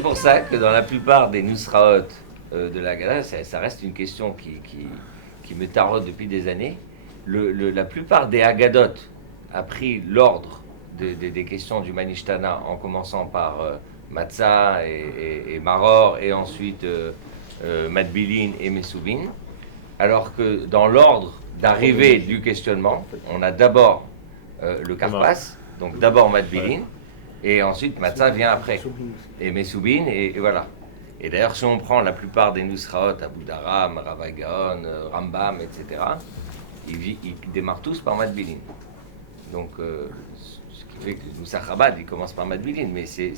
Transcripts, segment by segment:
c'est pour ça que dans la plupart des Nusraot de la Haggadah, ça reste une question qui me taraude depuis des années. La plupart des Haggadot a pris l'ordre des questions du Manishtana en commençant par Matzah et Maror et ensuite Madbilin et Mesubin, alors que dans l'ordre d'arrivée du questionnement, on a d'abord le Karpas, donc d'abord Madbilin, et ensuite Matzah vient après, et Mesubin, et voilà. Et d'ailleurs, si on prend la plupart des Nusraot, Abu Dharam, Rav Gaon, Rambam, etc., ils démarrent tous par Madbilin. Donc, ce qui fait que Nusach Chabad, il commence par Madbilin, mais c'est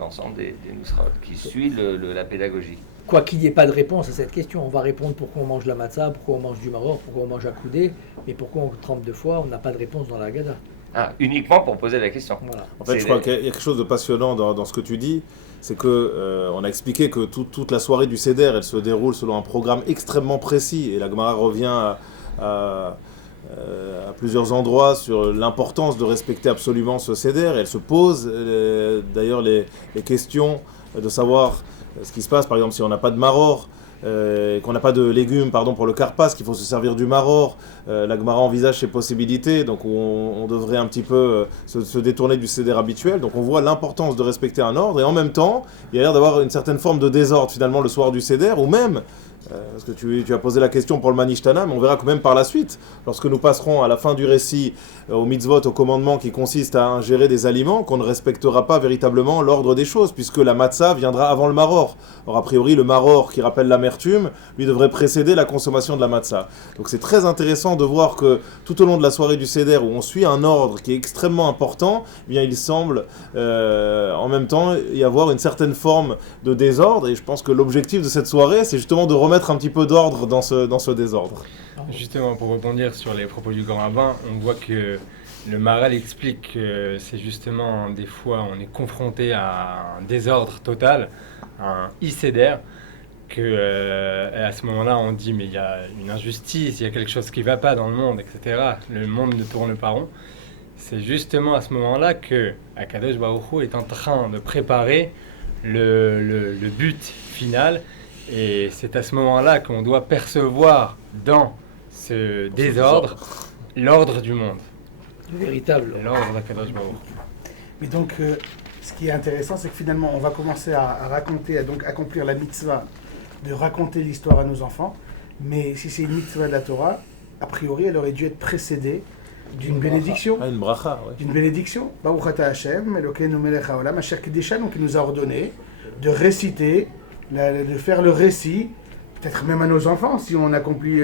l'ensemble des Nusraot qui suit la pédagogie. Quoi qu'il n'y ait pas de réponse à cette question, on va répondre pourquoi on mange la matzah, pourquoi on mange du maror, pourquoi on mange à coudé, mais pourquoi on trempe deux fois, on n'a pas de réponse dans la Haggadah. Ah, uniquement pour poser la question. Voilà. En fait, je crois qu'il y a quelque chose de passionnant dans ce que tu dis, c'est que on a expliqué que toute la soirée du Seder, elle se déroule selon un programme extrêmement précis, et la Gemara revient à plusieurs endroits sur l'importance de respecter absolument ce Seder, et elle se pose d'ailleurs les questions de savoir ce qui se passe, par exemple, si on n'a pas de maror, qu'on n'a pas de légumes pour le karpas, qu'il faut se servir du maror, la Gemara envisage ces possibilités, donc on devrait un petit peu se détourner du Seder habituel. Donc on voit l'importance de respecter un ordre, et en même temps, il y a l'air d'avoir une certaine forme de désordre finalement le soir du Seder, ou même, parce que tu as posé la question pour le Manishtana, mais on verra que même par la suite, lorsque nous passerons à la fin du récit au mitzvot, au commandement qui consiste à ingérer des aliments, qu'on ne respectera pas véritablement l'ordre des choses, puisque la matzah viendra avant le maror. Or, a priori, le maror, qui rappelle l'amertume, lui devrait précéder la consommation de la matzah. Donc c'est très intéressant de voir que tout au long de la soirée du Seder, où on suit un ordre qui est extrêmement important, eh bien il semble en même temps y avoir une certaine forme de désordre, et je pense que l'objectif de cette soirée, c'est justement de remettre un petit peu d'ordre dans ce désordre. Justement, pour rebondir sur les propos du grand rabbin, on voit que le Maharal explique que c'est justement, des fois, on est confronté à un désordre total, à un Isséder, à ce moment-là, on dit, mais il y a une injustice, il y a quelque chose qui ne va pas dans le monde, etc. Le monde ne tourne pas rond. C'est justement à ce moment-là que Akadosh Baruch Hu est en train de préparer le but final, et c'est à ce moment-là qu'on doit percevoir dans ce désordre l'ordre du monde. Le véritable. L'ordre d'Akadosh Baruch Hu. Mais donc, ce qui est intéressant, c'est que finalement, on va commencer à raconter, à donc accomplir la mitzvah de raconter l'histoire à nos enfants. Mais si c'est une mitzvah de la Torah, a priori, elle aurait dû être précédée d'une bénédiction. Une bracha, ouais. D'une bénédiction. Baruch ata Hashem, Elokeinu melech haolam, Asher Kedisha, donc il nous a ordonné de réciter, de faire le récit, peut-être même à nos enfants, si on accomplit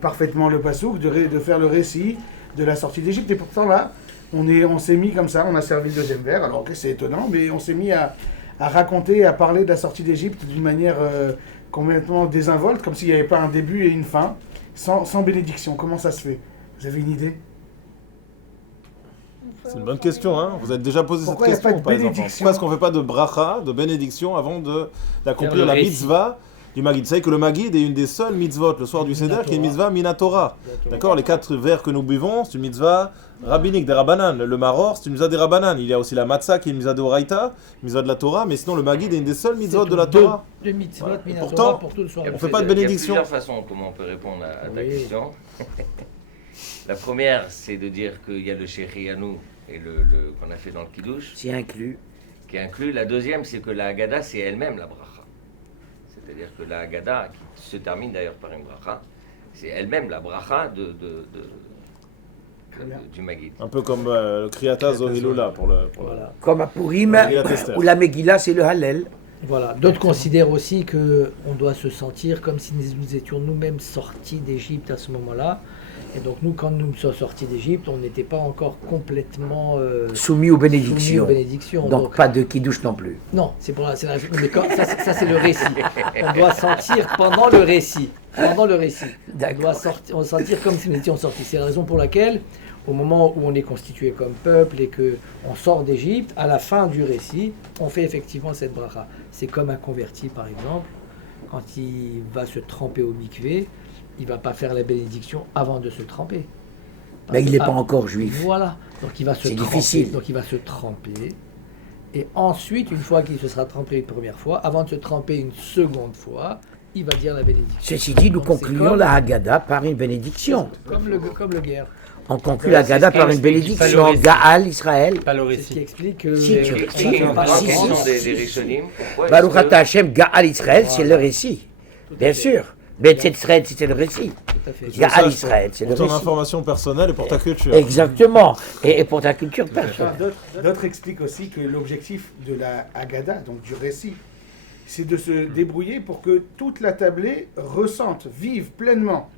parfaitement le pasouk, de faire le récit de la sortie d'Égypte. Et pourtant là, on s'est mis comme ça, on a servi le deuxième verre, alors que c'est étonnant, mais on s'est mis à raconter, à parler de la sortie d'Égypte d'une manière complètement désinvolte, comme s'il n'y avait pas un début et une fin, sans bénédiction. Comment ça se fait? Vous avez une idée? C'est une bonne question, hein. Vous avez déjà posé Pourquoi cette question, il n'y a pas de par exemple. bénédiction? Pourquoi est-ce qu'on ne fait pas de bracha, de bénédiction, avant d'accomplir la récit. mitzvah du Magid? Vous savez que le Magid est une des seules mitzvot le soir du Seder qui est une mitzvah minatora. D'accord? Les 4 verres que nous buvons, c'est une mitzvah rabbinique, des rabbanan. Le maror, c'est une mitzvah des rabbanan. Il y a aussi la matzah qui est une mitzvah de Oraïta, une mitzvah de la Torah, mais sinon le Magid est une des seules mitzvot de la Torah. Deux mitzvot, Voilà. Minatora, Pourtant, pour tout le soir. on fait pas de bénédiction. Il y a plusieurs façons comment on peut répondre à ta Oui. question. La première, c'est de dire qu'il y a le Shechianu et le qu'on a fait dans le Kiddush, C'est inclus. qui est inclus. La deuxième, c'est que la Haggadah, c'est elle-même la bracha. C'est-à-dire que la Haggadah, qui se termine d'ailleurs par une bracha, c'est elle-même la bracha du Magid. Un peu comme le Kriyata Zohilula pour le. Voilà. Comme à Purim, Megillat Esther. où la Megillah, c'est le Hallel. Voilà. D'autres considèrent aussi qu'on doit se sentir comme si nous étions nous-mêmes sortis d'Égypte à ce moment-là. Et donc nous, quand nous sommes sortis d'Égypte, on n'était pas encore complètement Soumis aux soumis bénédictions. aux bénédictions. Donc pas de kiddush non plus. Non, mais ça c'est le récit. On doit sentir pendant le récit. Pendant le récit. D'accord. On sentir comme si nous étions sortis. C'est la raison pour laquelle, au moment où on est constitué comme peuple et qu'on sort d'Égypte, à la fin du récit, on fait effectivement cette bracha. C'est comme un converti, par exemple, quand il va se tremper au mikvé, il ne va pas faire la bénédiction avant de se tremper. Mais il n'est pas encore juif. Voilà. Donc il va se C'est tremper. difficile. Donc il va se tremper. Et ensuite, une fois qu'il se sera trempé une première fois, avant de se tremper une seconde fois, il va dire la bénédiction. Ceci dit, nous Donc, concluons c'est comme- la Haggadah par une bénédiction. Comme le guerre. On conclut la Haggadah c'est par ce une qui explique bénédiction. pas le récit. Gaal Israël. Pas le C'est ce qui récit. explique que Si, les- tu- les- si, les- tu- les- bah, si, question si. des Rishonim. Pourquoi est-ce Baruch que- Ata Hashem, Gaal Israël, c'est le récit. Bien sûr. Betzetsred, c'était le récit. Tout à fait. Que tu Gaal saches Israël, c'est le pour ton récit. information personnelle et pour ta culture. Exactement. Et pour ta culture personnelle. D'autres expliquent aussi que l'objectif de la Haggadah, donc du récit, c'est de se débrouiller pour que toute la tablée ressente, vive pleinement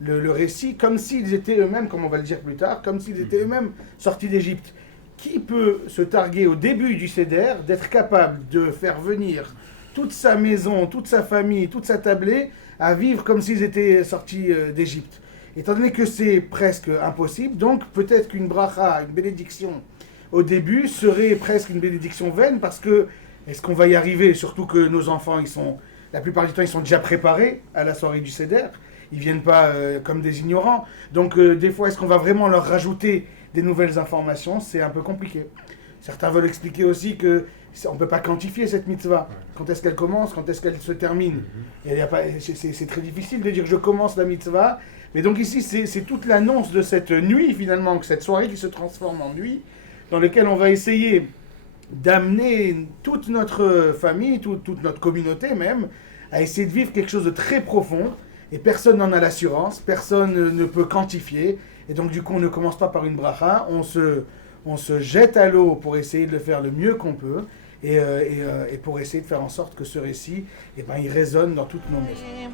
le récit, comme s'ils étaient eux-mêmes, comme on va le dire plus tard, comme s'ils étaient eux-mêmes sortis d'Égypte. Qui peut se targuer au début du Seder d'être capable de faire venir toute sa maison, toute sa famille, toute sa tablée à vivre comme s'ils étaient sortis d'Égypte? Étant donné que c'est presque impossible, donc peut-être qu'une bracha, une bénédiction au début serait presque une bénédiction vaine, parce que est-ce qu'on va y arriver? Surtout que nos enfants, la plupart du temps, ils sont déjà préparés à la soirée du Seder. Ils viennent pas comme des ignorants. Donc des fois, est-ce qu'on va vraiment leur rajouter des nouvelles informations? C'est un peu compliqué. Certains veulent expliquer aussi que on ne peut pas quantifier cette mitzvah. Quand est-ce qu'elle commence? Quand est-ce qu'elle se termine? Et il y a pas, c'est très difficile de dire je commence la mitzvah. Mais donc ici, c'est toute l'annonce de cette nuit finalement, que cette soirée qui se transforme en nuit, dans laquelle on va essayer d'amener toute notre famille, toute notre communauté même, à essayer de vivre quelque chose de très profond. Et personne n'en a l'assurance, personne ne peut quantifier. Et donc du coup, on ne commence pas par une bracha, on se jette à l'eau pour essayer de le faire le mieux qu'on peut. Et pour essayer de faire en sorte que ce récit, il résonne dans toutes nos maisons.